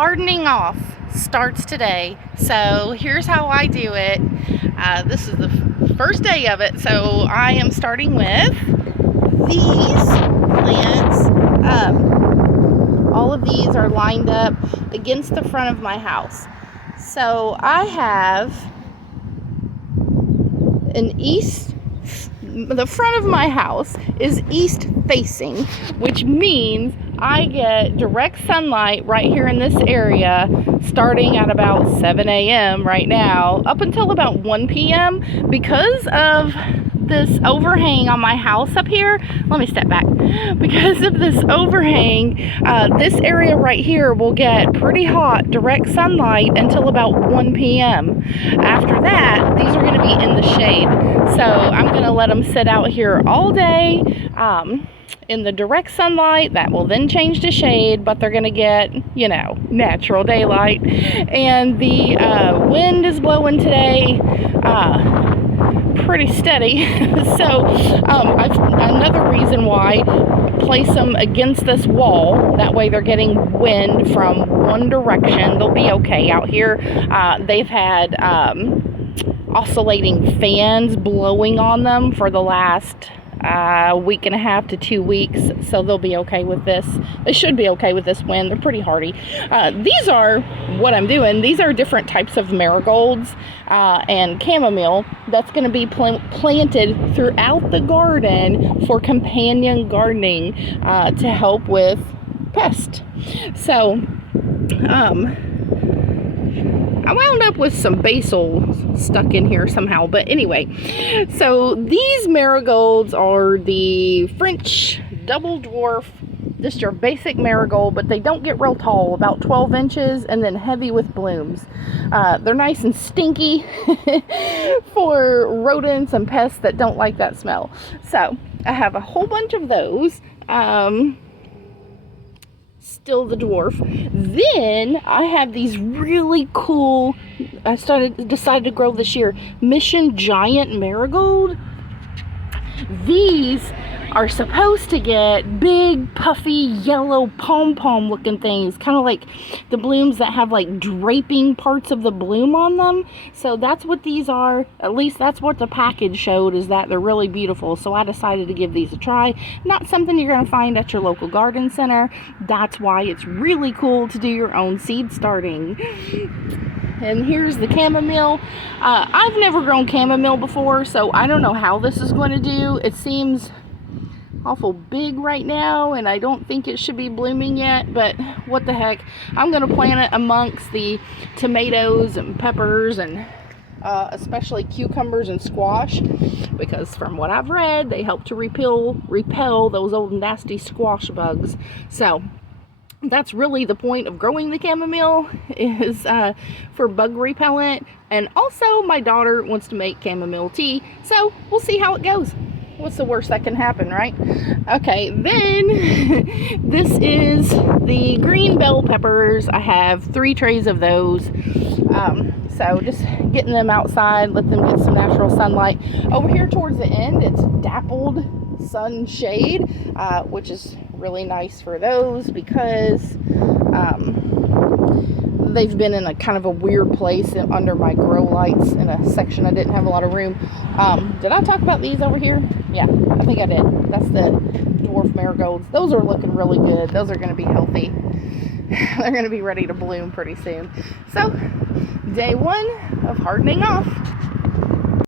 hardening off starts today. So here's how I do it. This is the first day of it. So I am starting with these plants. All of these are lined up against the front of my house. So I have the front of my house is east facing, which means I get direct sunlight right here in this area starting at about 7 a.m. right now up until about 1 p.m. because of this overhang on my house up here. Let me step back. Because of this overhang, this area right here will get pretty hot direct sunlight until about 1 p.m. After that, these are going to be in the shade. So I'm going to let them sit out here all day in the direct sunlight. That will then change to shade, but they're going to get, natural daylight. And the wind is blowing today. Pretty steady. So another reason why, place them against this wall, that way they're getting wind from one direction. They'll be okay out here. They've had oscillating fans blowing on them for the last week and a half to 2 weeks, so they'll be okay with this. They should be okay with this wind. They're pretty hardy. These are what I'm doing. These are different types of marigolds and chamomile that's going to be planted throughout the garden for companion gardening to help with pests. So I wound up with some basil stuck in here somehow, but anyway, so these marigolds are the French double dwarf. This is your basic marigold, but they don't get real tall, about 12 inches, and then heavy with blooms. They're nice and stinky for rodents and pests that don't like that smell. So I have a whole bunch of those. Still the dwarf. Then I have these really cool, decided to grow this year, Mission Giant Marigold. These are supposed to get big, puffy, yellow pom-pom looking things, kind of like the blooms that have like draping parts of the bloom on them. So that's what these are. At least that's what the package showed, is that they're really beautiful. So I decided to give these a try. Not something you're going to find at your local garden center. That's why it's really cool to do your own seed starting. And here's the chamomile. I've never grown chamomile before, so I don't know how this is going to do. It seems awful big right now, and I don't think it should be blooming yet, but what the heck. I'm going to plant it amongst the tomatoes and peppers and especially cucumbers and squash, because from what I've read, they help to repel those old nasty squash bugs. So that's really the point of growing the chamomile, is for bug repellent. And also my daughter wants to make chamomile tea, so we'll see how it goes. What's the worst that can happen, right? Okay, then this is the green bell peppers. I have 3 trays of those. So just getting them outside, let them get some natural sunlight. Over here towards the end, it's dappled sunshade, which is really nice for those because they've been in a kind of a weird place under my grow lights in a section I didn't have a lot of room. Did I talk about these over here? Yeah, I think I did. That's the dwarf marigolds. Those are looking really good. Those are going to be healthy. They're going to be ready to bloom pretty soon. So, day 1 of hardening off.